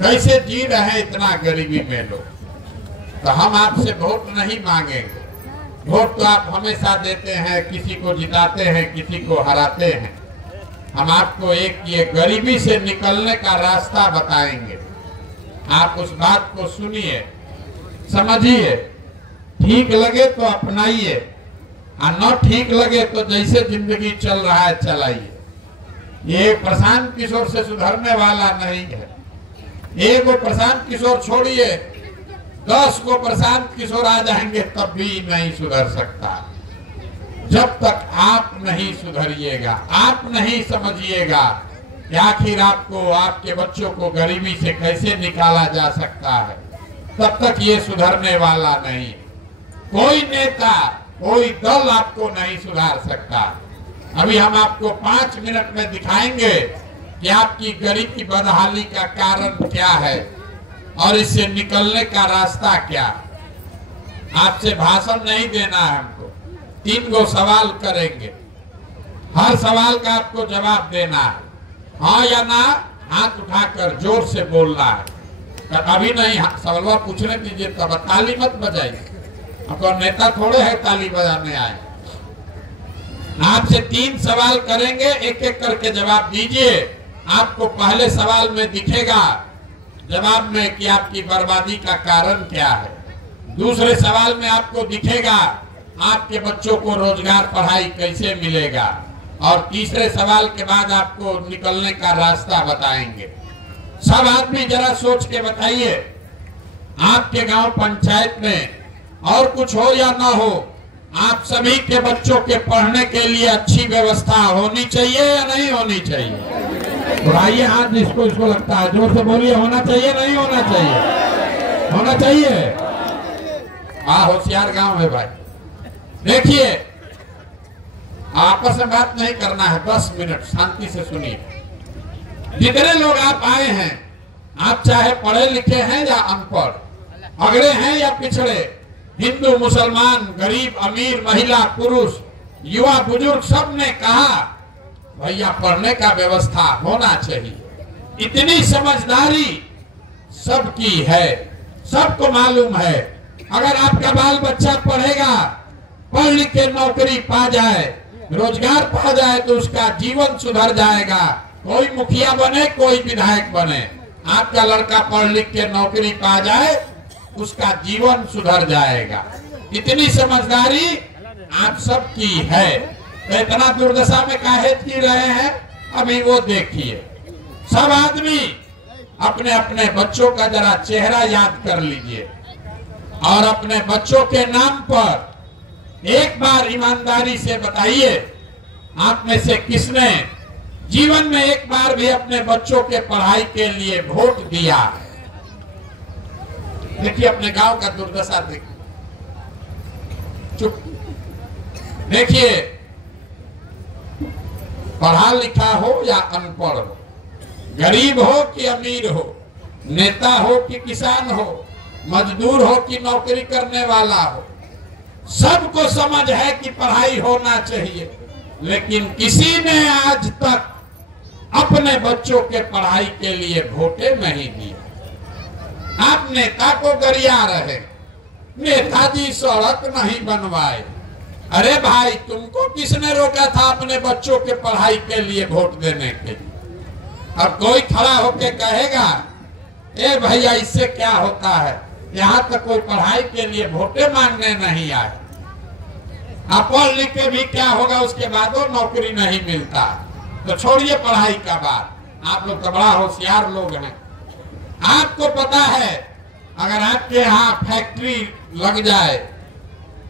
कैसे जी रहे हैं इतना गरीबी में लोग। तो हम आपसे वोट नहीं मांगेंगे। वोट तो आप हमेशा देते हैं, किसी को जिताते हैं, किसी को हराते हैं। हम आपको एक ये गरीबी से निकलने का रास्ता बताएंगे। आप उस बात को सुनिए, समझिए, ठीक लगे तो अपनाइए और न ठीक लगे तो जैसे जिंदगी चल रहा है चलाइए। ये प्रशांत किशोर से सुधरने वाला नहीं है। एक को प्रशांत किशोर छोड़िए, 10 को प्रशांत किशोर आ जाएंगे तब भी नहीं सुधर सकता। जब तक आप नहीं सुधरिएगा, आप नहीं समझिएगा कि आखिर आपको, आपके बच्चों को गरीबी से कैसे निकाला जा सकता है, तब तक ये सुधरने वाला नहीं। कोई नेता, कोई दल आपको नहीं सुधार सकता। अभी हम आपको 5 मिनट में दिखाएंगे कि आपकी गरीबी बदहाली का कारण क्या है और इससे निकलने का रास्ता क्या। आपसे भाषण नहीं देना है हमको। 3 गो सवाल करेंगे, हर सवाल का आपको जवाब देना है, हाँ या ना, हाथ उठाकर जोर से बोलना है। अभी नहीं, सवाल पूछने दीजिए, तब ताली मत बजाइए। आपको नेता थोड़े है ताली बजाने आए। आपसे 3 सवाल करेंगे, एक एक करके जवाब दीजिए। आपको पहले सवाल में दिखेगा जवाब में कि आपकी बर्बादी का कारण क्या है। दूसरे सवाल में आपको दिखेगा आपके बच्चों को रोजगार, पढ़ाई कैसे मिलेगा। और तीसरे सवाल के बाद आपको निकलने का रास्ता बताएंगे। सब आदमी जरा सोच के बताइए, आपके गांव पंचायत में और कुछ हो या ना हो, आप सभी के बच्चों के पढ़ने के लिए अच्छी व्यवस्था होनी चाहिए या नहीं होनी चाहिए? उठाइए हाथ जिसको इसको लगता है, जोर से बोलिए, होना चाहिए नहीं होना चाहिए? होना चाहिए। होशियार गांव है भाई। देखिए, आपस में बात नहीं करना है, 10 मिनट शांति से सुनिए। जितने लोग आप आए हैं, आप चाहे पढ़े लिखे हैं या अनपढ़, अगड़े हैं या पिछड़े, हिंदू मुसलमान, गरीब अमीर, महिला पुरुष, युवा बुजुर्ग, सब ने कहा भैया पढ़ने का व्यवस्था होना चाहिए। इतनी समझदारी सबकी है, सबको मालूम है। अगर आपका बाल बच्चा पढ़ेगा, पढ़ लिख के नौकरी पा जाए, रोजगार पा जाए, तो उसका जीवन सुधर जाएगा। कोई मुखिया बने, कोई विधायक बने, आपका लड़का पढ़ लिख के नौकरी पा जाए, उसका जीवन सुधर जाएगा। इतनी समझदारी आप सबकी है। तो इतना दुर्दशा में काहे जी रहे हैं, अभी वो देखिए। सब आदमी अपने अपने बच्चों का जरा चेहरा याद कर लीजिए और अपने बच्चों के नाम पर एक बार ईमानदारी से बताइए, आप में से किसने जीवन में एक बार भी अपने बच्चों के पढ़ाई के लिए वोट दिया? देखिए, अपने गांव का दुर्दशा देखिए। चुप। देखिए, पढ़ा लिखा हो या अनपढ़ हो, गरीब हो कि अमीर हो, नेता हो कि किसान हो, मजदूर हो कि नौकरी करने वाला हो, सबको समझ है कि पढ़ाई होना चाहिए। लेकिन किसी ने आज तक अपने बच्चों के पढ़ाई के लिए वोटे नहीं दिए। आप नेता को गरिया रहे, नेताजी सड़क नहीं बनवाए। अरे भाई, तुमको किसने रोका था अपने बच्चों के पढ़ाई के लिए वोट देने के लिए? अब कोई खड़ा होके कहेगा, ए भैया इससे क्या होता है, यहाँ तक कोई पढ़ाई के लिए वोटे मांगने नहीं आए। आप पढ़ लिख के भी क्या होगा, उसके बाद वो नौकरी नहीं मिलता। तो छोड़िए पढ़ाई का बात, आप लोग तो बड़ा होशियार लोग हैं। आपको पता है, अगर आपके यहाँ फैक्ट्री लग जाए,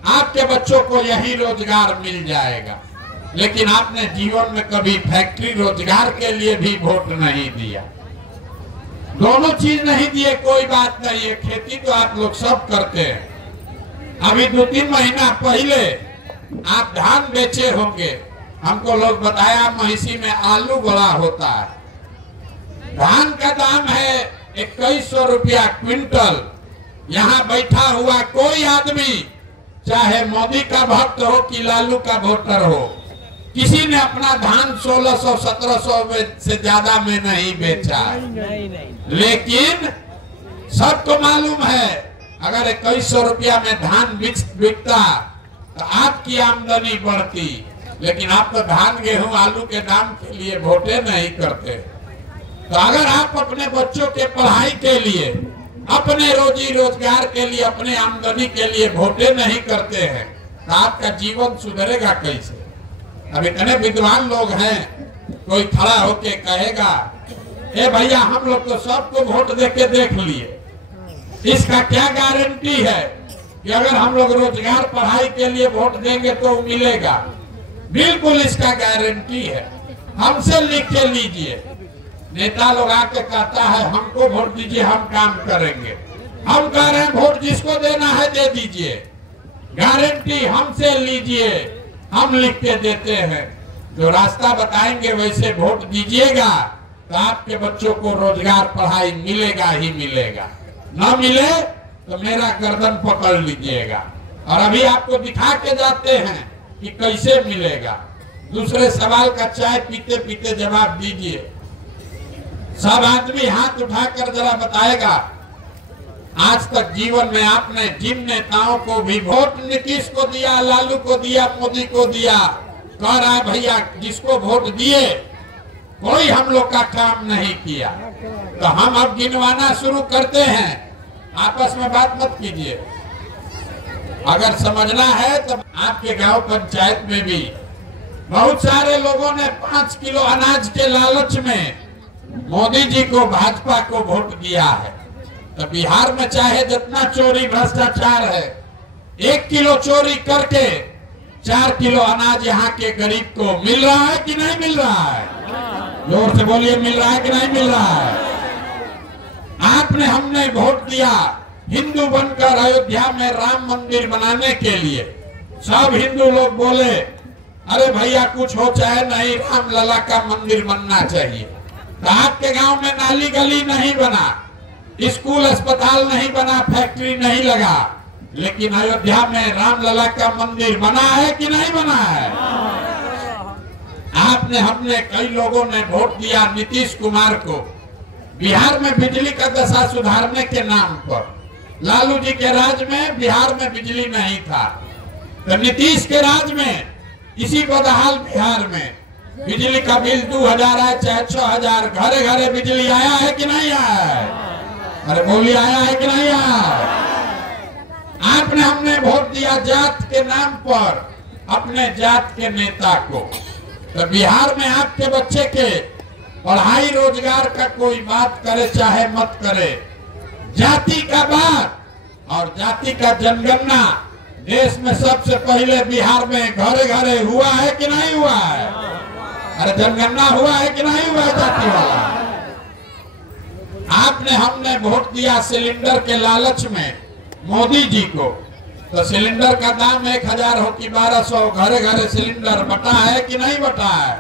आपके बच्चों को यही रोजगार मिल जाएगा। लेकिन आपने जीवन में कभी फैक्ट्री, रोजगार के लिए भी वोट नहीं दिया। दोनों चीज नहीं दिए, कोई बात नहीं है। खेती तो आप लोग सब करते हैं। अभी 2-3 महीना पहले आप धान बेचे होंगे, हमको लोग बताया महिषी में आलू बड़ा होता है। धान का दाम है 2100 रुपया क्विंटल। यहाँ बैठा हुआ कोई आदमी, चाहे मोदी का भक्त हो कि लालू का वोटर हो, किसी ने अपना धान 1600-1700 में से ज्यादा में नहीं बेचा। लेकिन सबको मालूम है अगर 2100 रुपया में धान बिकता तो आपकी आमदनी बढ़ती। लेकिन आप तो धान गेहूं आलू के दाम के लिए वोटे नहीं करते। तो अगर आप अपने बच्चों के पढ़ाई के लिए, अपने रोजी रोजगार के लिए, अपने आमदनी के लिए वोटे नहीं करते हैं तो आपका जीवन सुधरेगा कैसे? अब इतने विद्वान लोग हैं, कोई खड़ा होके कहेगा ए भैया हम लोग तो सबको वोट देके देख लिए, इसका क्या गारंटी है कि अगर हम लोग रोजगार पढ़ाई के लिए वोट देंगे तो मिलेगा? बिल्कुल इसका गारंटी है। हमसे लिख के लीजिए। नेता लोग आके कहता है हमको वोट दीजिए हम काम करेंगे। हम कह रहे हैं वोट जिसको देना है दे दीजिए, गारंटी हमसे लीजिए, हम लिख के देते हैं। जो रास्ता बताएंगे वैसे वोट दीजिएगा तो आपके बच्चों को रोजगार पढ़ाई मिलेगा ही मिलेगा। न मिले तो मेरा गर्दन पकड़ लीजिएगा। और अभी आपको दिखा के जाते हैं कि कैसे मिलेगा। दूसरे सवाल का चाय पीते पीते जवाब दीजिए। सब आदमी हाथ उठाकर जरा बताएगा आज तक जीवन में आपने जिन नेताओं को भी वोट नीतीश को दिया, लालू को दिया, मोदी को दिया, कह रहा है भैया जिसको वोट दिए कोई हम लोग का काम नहीं किया। तो हम अब गिनवाना शुरू करते हैं। आपस में बात मत कीजिए। अगर समझना है तो आपके गांव पंचायत में भी बहुत सारे लोगों ने 5 किलो अनाज के लालच में मोदी जी को, भाजपा को वोट दिया है। तो बिहार में चाहे जितना चोरी भ्रष्टाचार है, 1 किलो चोरी करके 4 किलो अनाज यहाँ के गरीब को मिल रहा है कि नहीं मिल रहा है? जोर से बोलिए, मिल रहा है कि नहीं मिल रहा है? आपने हमने वोट दिया हिंदू बनकर अयोध्या में राम मंदिर बनाने के लिए। सब हिंदू लोग बोले अरे भैया कुछ हो चाहे नहीं, राम लला का मंदिर बनना चाहिए। तो आपके गांव में नाली गली नहीं बना, स्कूल अस्पताल नहीं बना, फैक्ट्री नहीं लगा, लेकिन अयोध्या में राम लला का मंदिर बना है कि नहीं बना है? आपने हमने कई लोगों ने वोट दिया नीतीश कुमार को बिहार में बिजली का दशा सुधारने के नाम पर। लालू जी के राज में बिहार में बिजली नहीं था, तो नीतीश के राज में इसी बदहाल बिहार में बिजली का बिल 2000 है चाहे 6000, घरे घरे बिजली आया है कि नहीं आया है? अरे बोलिए, आया है कि नहीं आया? आपने हमने वोट दिया जात के नाम पर अपने जात के नेता को। तो बिहार में आपके बच्चे के पढ़ाई रोजगार का कोई बात करे चाहे मत करे, जाति का बात और जाति का जनगणना देश में सबसे पहले बिहार में घरे घरे हुआ है कि नहीं हुआ है? अरे जनगणना हुआ है कि नहीं हुआ है जाति वाला? आपने हमने वोट दिया सिलेंडर के लालच में मोदी जी को। तो सिलेंडर का दाम 1000 हो कि 1200, घरे घरे सिलेंडर बटा है कि नहीं बटा है?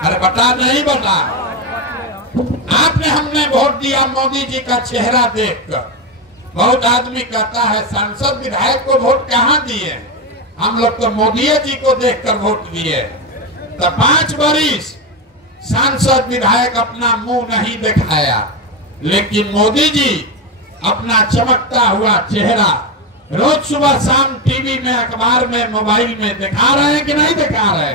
अरे बटा नहीं बटा? आपने हमने वोट दिया मोदी जी का चेहरा देखकर। बहुत आदमी कहता है सांसद विधायक को वोट कहाँ दिए, हम लोग तो मोदी जी को देखकर वोट दिए। तो 5 बरिस सांसद विधायक अपना मुंह नहीं दिखाया, लेकिन मोदी जी अपना चमकता हुआ चेहरा रोज सुबह शाम टीवी में, अखबार में, मोबाइल में दिखा रहे हैं कि नहीं दिखा रहे?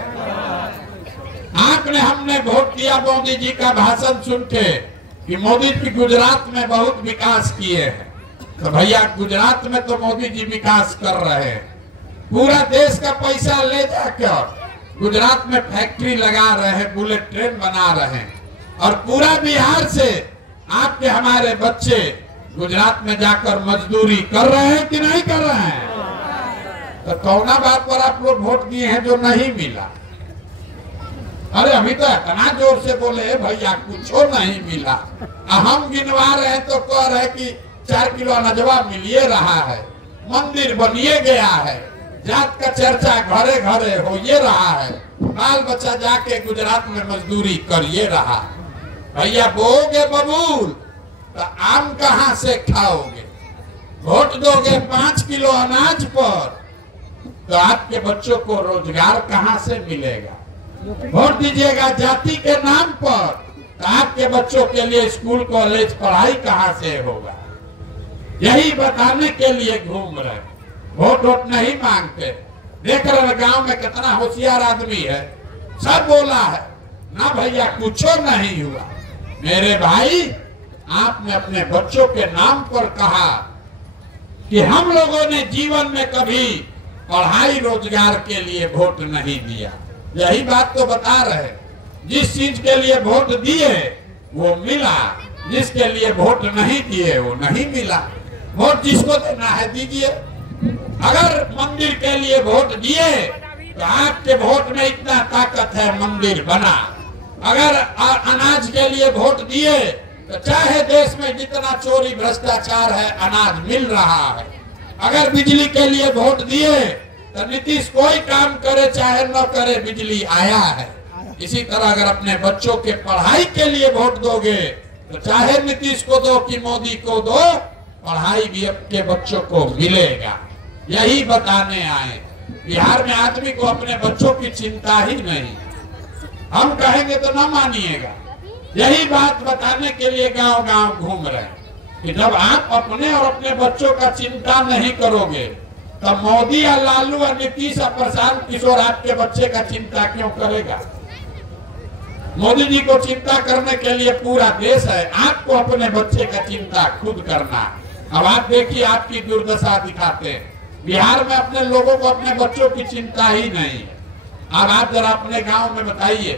आपने हमने वोट दिया मोदी जी का भाषण सुन के कि मोदी जी गुजरात में बहुत विकास किए हैं। तो भैया गुजरात में तो मोदी जी विकास कर रहे हैं, पूरा देश का पैसा ले जाकर गुजरात में फैक्ट्री लगा रहे हैं, बुलेट ट्रेन बना रहे हैं, और पूरा बिहार से आपके हमारे बच्चे गुजरात में जाकर मजदूरी कर रहे हैं कि नहीं कर रहे हैं? तो कौना बात पर आप लोग वोट दिए हैं जो नहीं मिला? अरे अभी तो इतना जोर से बोले भैया कुछ नहीं मिला, हम गिनवा रहे हैं तो कह रहे कि 4 किलो अनाजवा मिलिए रहा है, मंदिर बनिए गया है, जात का चर्चा घरे घरे हो ये रहा है, बाल बच्चा जाके गुजरात में मजदूरी करिए रहा। भैया बोगे बबूल तो आम कहाँ से खाओगे? वोट दोगे 5 किलो अनाज पर तो आपके बच्चों को रोजगार कहां से मिलेगा? वोट दीजिएगा जाति के नाम पर, तो आपके बच्चों के लिए स्कूल कॉलेज पढ़ाई कहां से होगा? यही बताने के लिए घूम रहे, वोट नहीं मांगते। देख रहे गांव में कितना होशियार आदमी है, सब बोला है ना भैया कुछ नहीं हुआ। मेरे भाई, आपने अपने बच्चों के नाम पर कहा कि हम लोगों ने जीवन में कभी पढ़ाई रोजगार के लिए वोट नहीं दिया। यही बात तो बता रहे, जिस चीज के लिए वोट दिए वो मिला, जिसके लिए वोट नहीं दिए वो नहीं मिला। वोट जिसको देना है दीजिए। अगर मंदिर के लिए वोट दिए तो आपके वोट में इतना ताकत है, मंदिर बना। अगर अनाज के लिए वोट दिए तो चाहे देश में जितना चोरी भ्रष्टाचार है, अनाज मिल रहा है। अगर बिजली के लिए वोट दिए तो नीतीश कोई काम करे चाहे न करे, बिजली आया है। इसी तरह अगर अपने बच्चों के पढ़ाई के लिए वोट दोगे तो चाहे नीतीश को दो कि मोदी को दो, पढ़ाई भी आपके बच्चों को मिलेगा। यही बताने आए। बिहार में आदमी को अपने बच्चों की चिंता ही नहीं। हम कहेंगे तो ना मानिएगा। यही बात बताने के लिए गांव गांव घूम रहे हैं कि जब आप अपने और अपने बच्चों का चिंता नहीं करोगे तो मोदी या लालू या नीतीश या प्रशांत किशोर आपके बच्चे का चिंता क्यों करेगा? मोदी जी को चिंता करने के लिए पूरा देश है, आपको अपने बच्चे का चिंता खुद करना। अब आप देखिए, आपकी दुर्दशा दिखाते हैं। बिहार में अपने लोगों को अपने बच्चों की चिंता ही नहीं है। अब आप जरा अपने गांव में बताइए,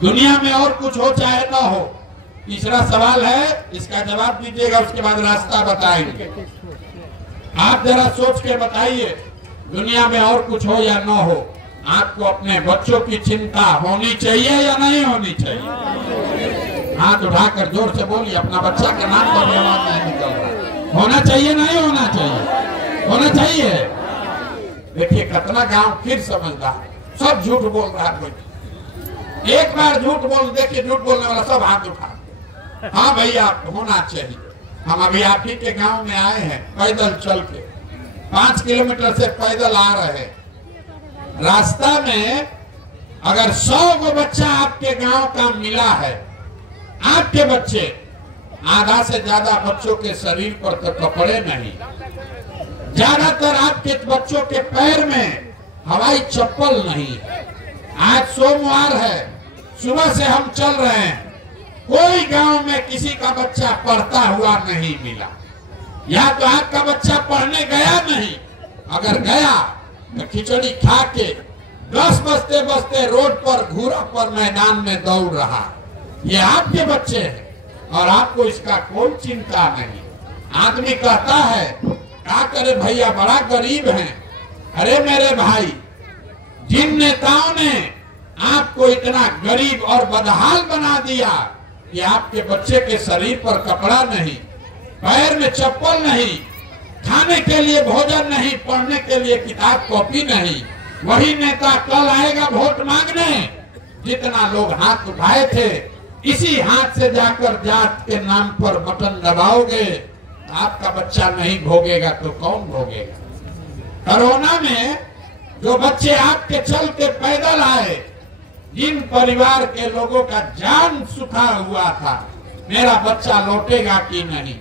दुनिया में और कुछ हो चाहे ना हो। तीसरा सवाल है, इसका जवाब दीजिएगा, उसके बाद रास्ता बताएंगे। आप जरा सोच के बताइए, दुनिया में और कुछ हो या ना हो, आपको अपने बच्चों की चिंता होनी चाहिए या नहीं होनी चाहिए? हाथ उठाकर जोर से बोलिए, अपना बच्चा के नाम पर जवाब नहीं निकल रहा। होना चाहिए नहीं होना चाहिए? होना चाहिए। देखिए कितना गांव फिर समझदार, सब झूठ बोल रहा है। एक बार झूठ बोल, देखिए झूठ बोलने वाला सब हाथ उठा। हाँ भैया होना चाहिए। हम अभी आप ही के गांव में आए हैं, पैदल चल के 5 किलोमीटर से पैदल आ रहे हैं। रास्ता में अगर 100 को बच्चा आपके गांव का मिला है, आपके बच्चे, आधा से ज्यादा बच्चों के शरीर पर तो कपड़े नहीं, ज्यादातर आपके बच्चों के पैर में हवाई चप्पल नहीं है। आज सोमवार है, सुबह से हम चल रहे हैं, कोई गांव में किसी का बच्चा पढ़ता हुआ नहीं मिला। या तो आपका बच्चा पढ़ने गया नहीं, अगर गया तो खिचड़ी खा के 10 बजते बजते रोड पर घूरा पर मैदान में दौड़ रहा। ये आपके बच्चे हैं और आपको इसका कोई चिंता नहीं। आदमी कहता है क्या करे भैया, बड़ा गरीब हैं। अरे मेरे भाई, जिन नेताओं ने आपको इतना गरीब और बदहाल बना दिया कि आपके बच्चे के शरीर पर कपड़ा नहीं, पैर में चप्पल नहीं, खाने के लिए भोजन नहीं, पढ़ने के लिए किताब कॉपी नहीं, वही नेता कल आएगा वोट मांगने। जितना लोग हाथ उठाए थे, इसी हाथ से जाकर जात के नाम पर बटन दबाओगे, आपका बच्चा नहीं भोगेगा तो कौन भोगेगा? कोरोना में जो बच्चे आपके चल के पैदल आए, जिन परिवार के लोगों का जान सुखा हुआ था, मेरा बच्चा लौटेगा कि नहीं,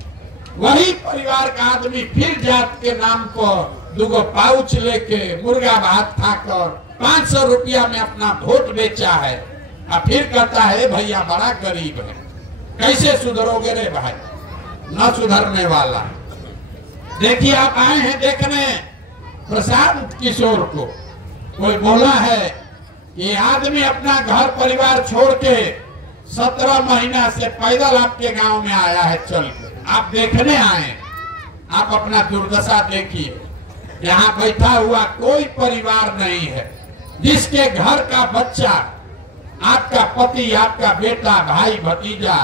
वही परिवार का आदमी फिर जात के नाम पर 2 पाउच लेके मुर्गा भात खाकर 500 रुपया में अपना वोट बेचा है। और फिर कहता है भैया बड़ा गरीब है। कैसे सुधरोगे रे भाई? न सुधरने वाला। देखिए आप आए हैं देखने प्रशांत किशोर को, कोई बोला है ये आदमी अपना घर परिवार छोड़ के 17 महीना से पैदल आपके गांव में आया है चल के। आप देखने आए, आप अपना दुर्दशा देखिए। यहाँ बैठा हुआ कोई परिवार नहीं है जिसके घर का बच्चा, आपका पति, आपका बेटा, भाई, भतीजा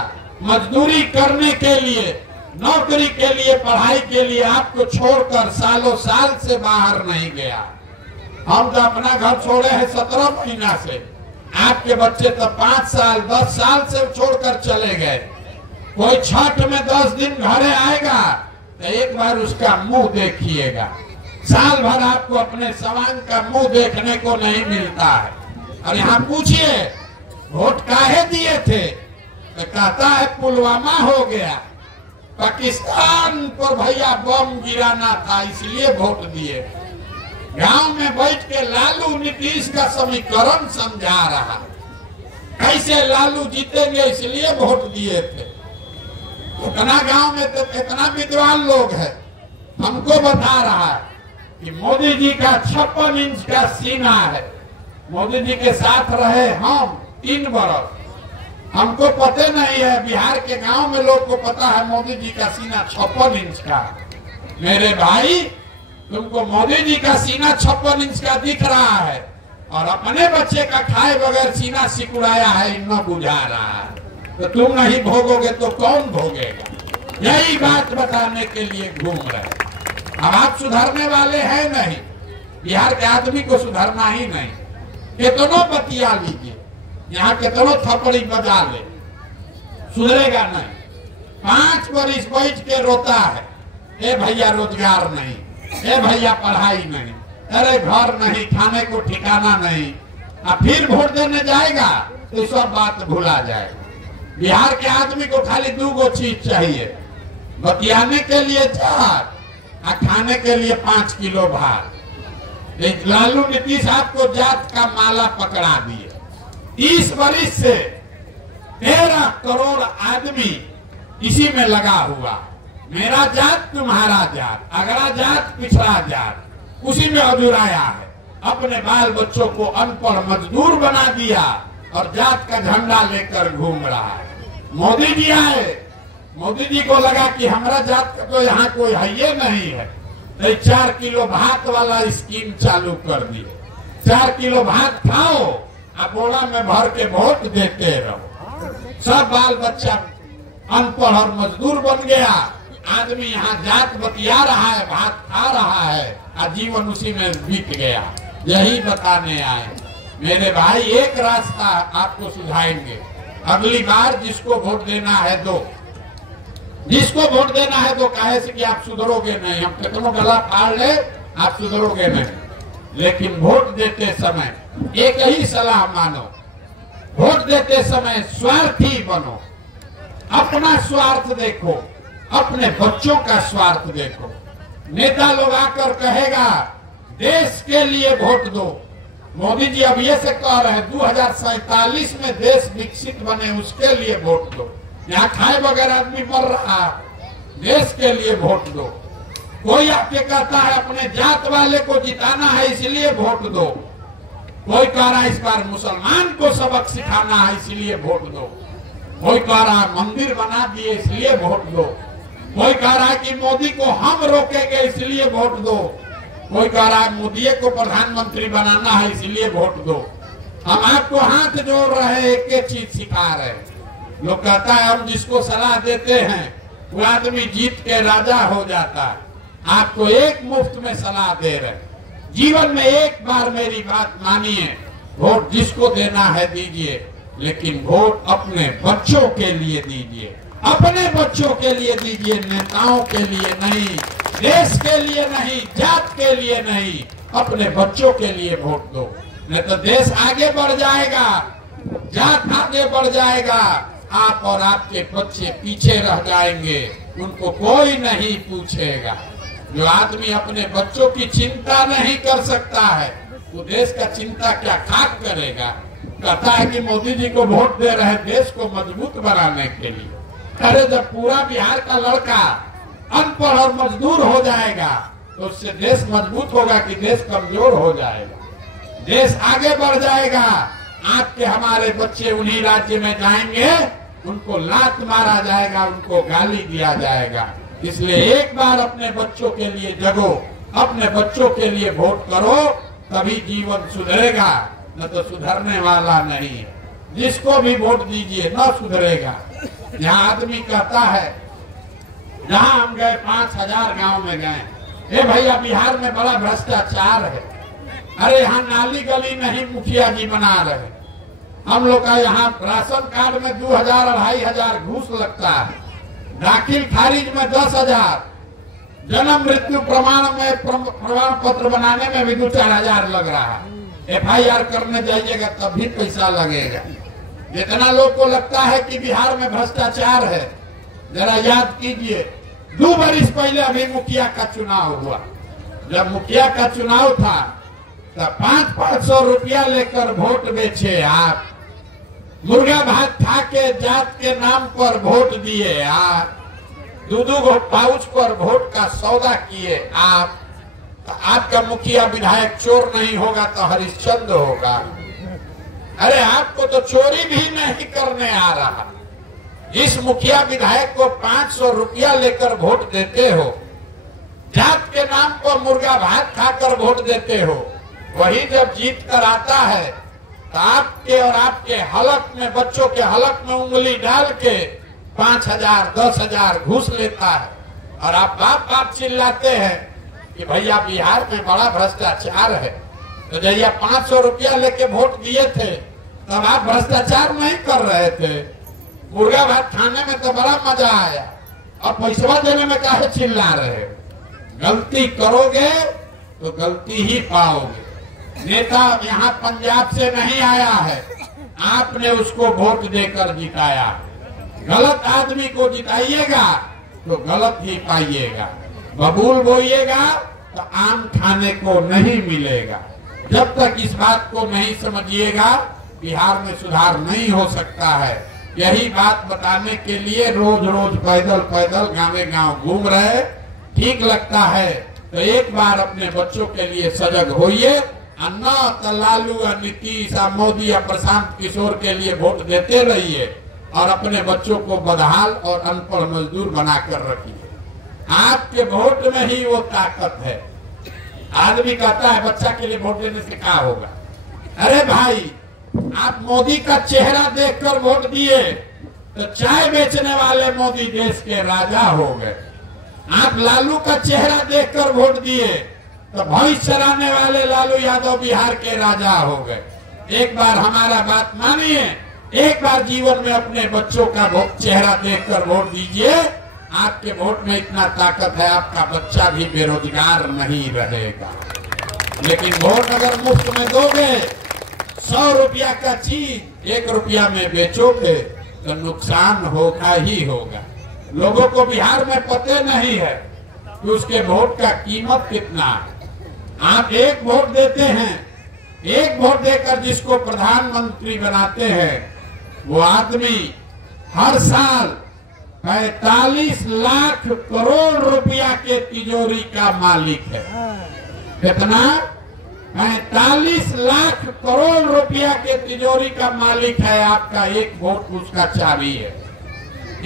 मजदूरी करने के लिए, नौकरी के लिए, पढ़ाई के लिए आपको छोड़कर सालों साल से बाहर नहीं गया। हम तो अपना घर छोड़े हैं 17 महीना से, आपके बच्चे तो 5 साल 10 साल से छोड़कर चले गए। कोई छठ में 10 दिन घरे आएगा तो एक बार उसका मुंह देखिएगा। साल भर आपको अपने सवांग का मुंह देखने को नहीं मिलता है। और यहाँ पूछिए वोट काहे दिए थे, तो कहता है पुलवामा हो गया, पाकिस्तान पर भैया बम गिराना था इसलिए वोट दिए। गांव में बैठ के लालू नीतीश का समीकरण समझा रहा, कैसे लालू जीतेंगे इसलिए वोट दिए थे। उतना गांव में तो इतना विद्वान लोग है, हमको बता रहा है कि मोदी जी का 56 इंच का सीना है। मोदी जी के साथ रहे हम 3 बरस, हमको पता नहीं है, बिहार के गांव में लोग को पता है मोदी जी का सीना 56 इंच का। मेरे भाई तुमको मोदी जी का सीना 56 इंच का दिख रहा है और अपने बच्चे का खाए बगैर सीना सिकुड़ाया है, न बुझा रहा है, तो तुम नहीं भोगोगे तो कौन भोगेगा। यही बात बताने के लिए घूम रहे। अब आप सुधरने वाले हैं नहीं, बिहार के आदमी को सुधरना ही नहीं। कितनों बतिया लीजिए, यहाँ कितनों थप्पड़ी बजा ले, सुधरेगा नहीं। 5 बरिस बैठ के रोता है, ए भैया रोजगार नहीं, ए भैया पढ़ाई नहीं, अरे घर नहीं, खाने को ठिकाना नहीं। अब फिर वोट देने जाएगा तो सब बात भुला जाएगा। बिहार के आदमी को खाली 2 चीज चाहिए, बतियाने के लिए 4 और खाने के लिए 5 किलो भात। लालू नीतीश आपको जात का माला पकड़ा दिए। 30 बरिस से 13 करोड़ आदमी इसी में लगा हुआ, मेरा जात तुम्हारा जात, अगला जात पिछड़ा जात, उसी में अधूराया है। अपने बाल बच्चों को अनपढ़ मजदूर बना दिया और जात का झंडा लेकर घूम रहा है। मोदी जी आए, मोदी जी को लगा कि हमारा जात का तो यहाँ कोई है ये नहीं है, तो 4 किलो भात वाला स्कीम चालू कर दिए। 4 किलो भात खाओ और बोरा में भर के वोट देते रहो। सब बाल बच्चा अनपढ़ और मजदूर बन गया। आदमी यहाँ जात बतिया रहा है, भात खा रहा है और जीवन उसी में बीत गया। यही बताने आए मेरे भाई, एक रास्ता आपको सुझाएंगे। अगली बार जिसको वोट देना है दो, जिसको वोट देना है तो कहे से कि आप सुधरोगे नहीं, हम कितनों गला फाड़ ले आप सुधरोगे नहीं। लेकिन वोट देते समय एक ही सलाह मानो, वोट देते समय स्वार्थी बनो। अपना स्वार्थ देखो, अपने बच्चों का स्वार्थ देखो। नेता लोग आकर कहेगा देश के लिए वोट दो। मोदी जी अब ये से कह रहे हैं 2047 में देश विकसित बने उसके लिए वोट दो। यहाँ खाए बगैर आदमी मर रहा, देश के लिए वोट दो। कोई आपके कहता है अपने जात वाले को जिताना है इसलिए वोट दो। कोई कह रहा है इस बार मुसलमान को सबक सिखाना है इसलिए वोट दो। कोई कह रहा है मंदिर बना दिए इसलिए वोट दो। कोई कह रहा है कि मोदी को हम रोकेंगे इसलिए वोट दो। कोई कह रहा है मोदी को प्रधानमंत्री बनाना है इसलिए वोट दो। हम आपको हाथ जोड़ रहे, एक चीज सिखा रहे। लोग कहता है हम जिसको सलाह देते हैं वो आदमी जीत के राजा हो जाता है। आपको एक मुफ्त में सलाह दे रहे। जीवन में एक बार मेरी बात मानिए, वोट जिसको देना है दीजिए, लेकिन वोट अपने बच्चों के लिए दीजिए। अपने बच्चों के लिए दीजिए, नेताओं के लिए नहीं, देश के लिए नहीं, जात के लिए नहीं, अपने बच्चों के लिए वोट दो। नहीं तो देश आगे बढ़ जाएगा, जात आगे बढ़ जाएगा, आप और आपके बच्चे पीछे रह जाएंगे, उनको कोई नहीं पूछेगा। जो आदमी अपने बच्चों की चिंता नहीं कर सकता है वो देश का चिंता क्या खाक करेगा। कहता है कि मोदी जी को वोट दे रहे देश को मजबूत बनाने के लिए। अरे जब पूरा बिहार का लड़का अनपढ़ और मजदूर हो जाएगा तो उससे देश मजबूत होगा कि देश कमजोर हो जाएगा। देश आगे बढ़ जाएगा। आपके हमारे बच्चे उन्हीं राज्य में जाएंगे, उनको लात मारा जाएगा, उनको गाली दिया जाएगा। इसलिए एक बार अपने बच्चों के लिए जगो, अपने बच्चों के लिए वोट करो, तभी जीवन सुधरेगा, न तो सुधरने वाला नहीं है। जिसको भी वोट दीजिए न सुधरेगा। यहाँ आदमी कहता है, जहाँ हम गए 5000 गांव में गए, ए भैया बिहार में बड़ा भ्रष्टाचार है। अरे यहाँ नाली गली नहीं मुखिया जी बना रहे। हम लोग का यहाँ राशन कार्ड में 2000 2500 घूस लगता है, दाखिल खारिज में 10,000। जन्म मृत्यु प्रमाण पत्र बनाने में भी 2-4 हजार लग रहा है। FIR करने जाइएगा तब भी पैसा लगेगा। जितना लोग को लगता है कि बिहार में भ्रष्टाचार है, जरा याद कीजिए 2 वर्ष पहले अभी मुखिया का चुनाव हुआ। जब मुखिया का चुनाव था तब 500 रुपया लेकर वोट बेचे आप, मुर्गा भात खा के जात के नाम पर वोट दिए आप, 2-2 पाउच पर वोट का सौदा किए आप। तो आपका मुखिया विधायक चोर नहीं होगा तो हरिश्चंद्र होगा। अरे आपको तो चोरी भी नहीं करने आ रहा। इस मुखिया विधायक को 500 रुपया लेकर वोट देते हो, जात के नाम पर मुर्गा भात खाकर वोट देते हो। वही जब जीत कर आता है तो आपके और आपके हलक में, बच्चों के हलक में उंगली डाल के 5,000 10,000 घूस लेता है और आप बाप बाप चिल्लाते हैं कि भैया बिहार में बड़ा भ्रष्टाचार है। तो जैया 500 रुपया लेके वोट दिए थे तब आप भ्रष्टाचार नहीं कर रहे थे। मुर्गा भात खाने में तो बड़ा मजा आया और पैसा देने में काहे चिल्ला रहे। गलती करोगे तो गलती ही पाओगे। नेता यहाँ पंजाब से नहीं आया है, आपने उसको वोट देकर जिताया। गलत आदमी को जिताइएगा तो गलत ही पाइएगा। बबूल बोइएगा तो आम खाने को नहीं मिलेगा। जब तक इस बात को नहीं समझिएगा बिहार में सुधार नहीं हो सकता है। यही बात बताने के लिए रोज रोज पैदल पैदल गाँव गाँव घूम रहे। ठीक लगता है तो एक बार अपने बच्चों के लिए सजग होइए। अन्ना तो लालू या नीतीश या मोदी या प्रशांत किशोर के लिए वोट देते रहिए और अपने बच्चों को बदहाल और अनपढ़ मजदूर बनाकर रखिए। आपके वोट में ही वो ताकत है। आदमी कहता है बच्चा के लिए वोट देने से क्या होगा। अरे भाई, आप मोदी का चेहरा देखकर वोट दिए तो चाय बेचने वाले मोदी देश के राजा हो गए। आप लालू का चेहरा देखकर वोट दिए तो भैंस चराने वाले लालू यादव बिहार के राजा हो गए। एक बार हमारा बात मानिए, एक बार जीवन में अपने बच्चों का चेहरा देखकर वोट दीजिए। आपके वोट में इतना ताकत है, आपका बच्चा भी बेरोजगार नहीं रहेगा। लेकिन वोट अगर मुफ्त में दोगे, 100 रुपया का चीज 1 रुपया में बेचोगे तो नुकसान होगा ही होगा। लोगों को बिहार में पता नहीं है कि उसके वोट का कीमत कितना है। आप एक वोट देते हैं, एक वोट देकर जिसको प्रधानमंत्री बनाते हैं वो आदमी हर साल 45 लाख करोड़ रुपया के तिजोरी का मालिक है। कितना? 45 लाख करोड़ रुपया के तिजोरी का मालिक है। आपका एक वोट उसका चाबी है।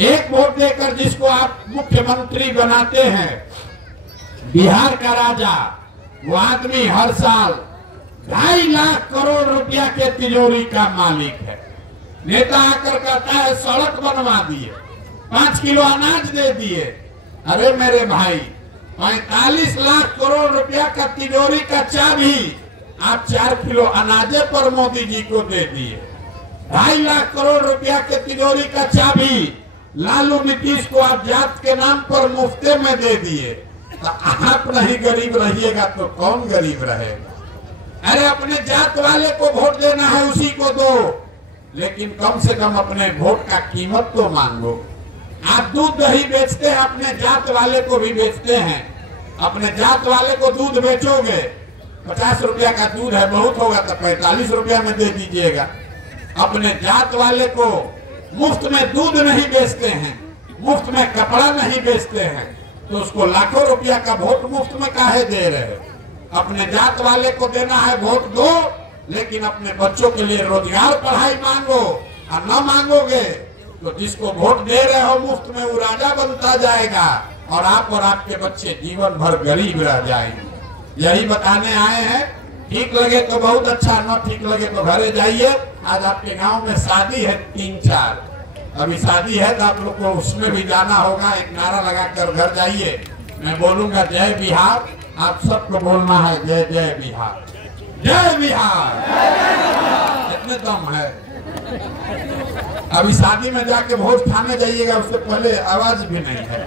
एक वोट देकर जिसको आप मुख्यमंत्री बनाते हैं, बिहार का राजा, वो आदमी हर साल 2.5 लाख करोड़ रुपया के तिजोरी का मालिक है। नेता आकर कहता है सड़क बनवा दिए, 5 किलो अनाज दे दिए। अरे मेरे भाई, 45 लाख करोड़ रुपया का तिजोरी का चाबी आप 4 किलो अनाजे पर मोदी जी को दे दिए। 2.5 लाख करोड़ रुपया के तिजोरी का चाबी लालू नीतीश को आप जात के नाम पर मुफ्ते में दे दिए। तो आप नहीं गरीब रहिएगा तो कौन गरीब रहेगा। अरे अपने जात वाले को वोट देना है उसी को दो, लेकिन कम से कम अपने वोट का कीमत तो मांगो। आप दूध दही बेचते हैं, अपने जात वाले को भी बेचते हैं। अपने जात वाले को दूध बेचोगे, 50 रुपया का दूध है, बहुत होगा तो 45 रुपया में दे दीजिएगा। अपने जात वाले को मुफ्त में दूध नहीं बेचते हैं, मुफ्त में कपड़ा नहीं बेचते हैं, तो उसको लाखों रुपया का वोट मुफ्त में काहे दे रहे। अपने जात वाले को देना है वोट दो, लेकिन अपने बच्चों के लिए रोजगार पढ़ाई मांगो। और न मांगोगे तो जिसको वोट दे रहे हो मुफ्त में वो राजा बनता जाएगा और आप और आपके बच्चे जीवन भर गरीब रह जाएंगे। यही बताने आए हैं। ठीक लगे तो बहुत अच्छा, न ठीक लगे तो घरे जाइए। आज आपके गांव में शादी है 3-4, अभी शादी है तो आप लोग को उसमें भी जाना होगा। एक नारा लगाकर घर जाइए। मैं बोलूंगा जय बिहार, आप सबको बोलना है जय जय बिहार, जय बिहार। इतने दम है। अभी शादी में जाके भोज खाने जाइएगा, उससे पहले आवाज भी नहीं है।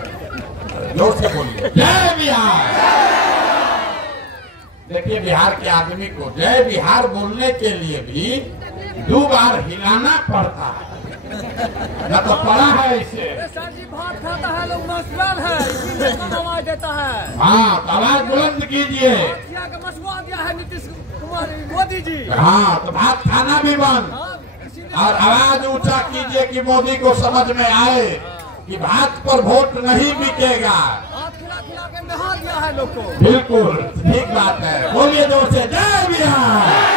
जोर से बोलिए जय बिहार। देखिए बिहार के आदमी को जय बिहार बोलने के लिए भी 2 बार हिलाना पड़ता है, न तो पड़ा है इसे। भात खाता है लोग मशरूम है, इसीलिए कम आवाज देता है। हाँ आवाज बुलंद कीजिए। मशरूम दिया है नीतीश कुमार मोदी जी। हाँ तो भात खाना भी बंद और आवाज ऊंचा कीजिए कि मोदी को समझ में आए कि भात पर वोट नहीं बिकेगा। खिला के नहा दिया है लोग को। बिल्कुल ठीक बात है, बोलिए जोर से जय बिहार।